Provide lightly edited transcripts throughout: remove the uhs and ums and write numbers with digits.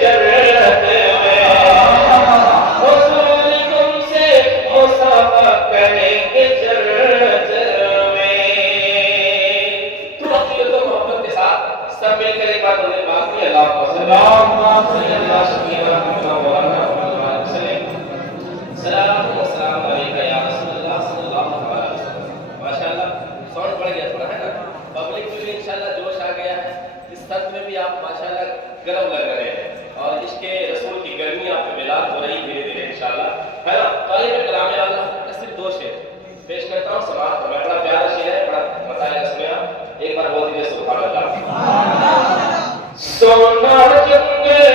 जन्नत में, हुजूर तुमसे मुसाफा करेंगे जन्नत में। तो अक़ीदत और मोहब्बत के साथ सब मिलकर एक बार बोले बात की अल्लाहुम्मा सल्ली अला सय्यिदिना मौलाना मुहम्मद वसल्लम सलाम व सलाम अलैका या रसूलल्लाह सल्लल्लाहु अलैहि वसल्लम। माशाअल्लाह साउंड बढ़ गया थोड़ा, है ना? पब्लिक में भी इंशाअल्लाह जोश आ गया है। इस सत्र में भी आप माशाअल्लाह गर्म लग रहे हैं और इसके रसूल की गर्मी आप पे मिलाद हो रही धीरे धीरे इंशाअल्लाह, है ना? तालिब कलाम अल्लाह का सिर्फ 2 शेर पेश करता हूं, समाअत में बड़ा प्यारा शेर है, बड़ा मजा आएगा सुनिए आप। एक बार बोल दीजिए सुभान अल्लाह। सोना जंगल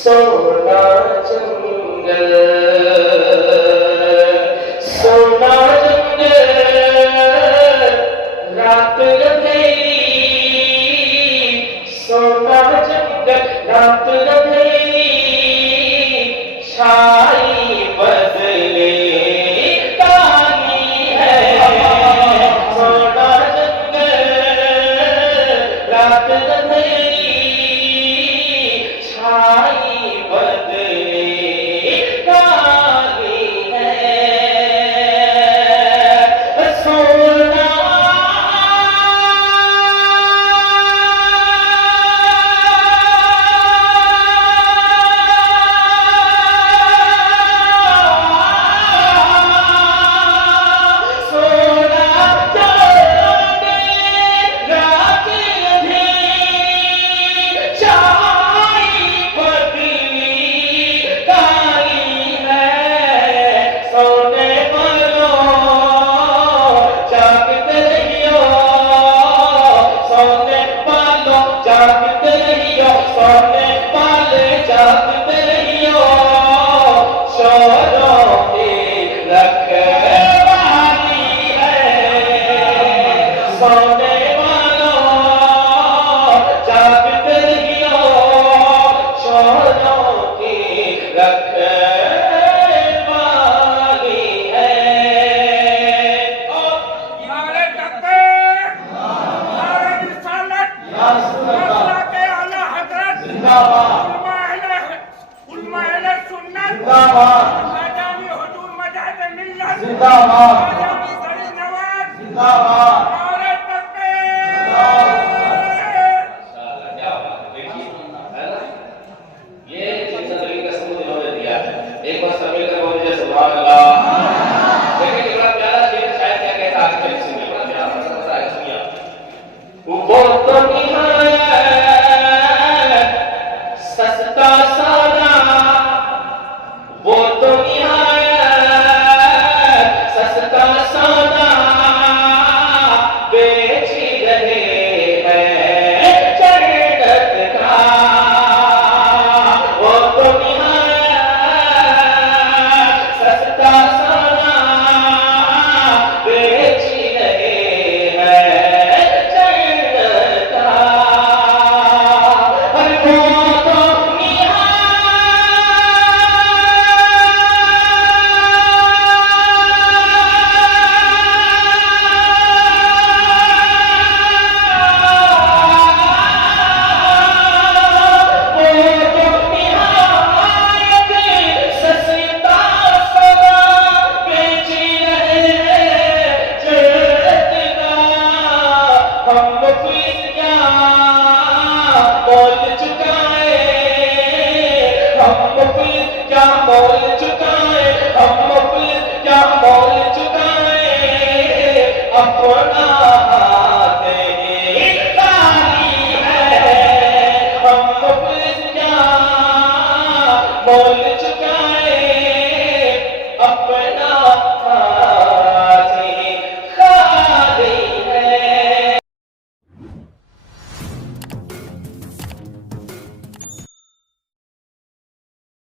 सोना जंगल सोना जंगल रात अंधेरी, सोना जंगल रात अंधेरी, छाई बदले काली है। सोना जंगल रात अंधेरी, छाई बदले काली है। सोना बोल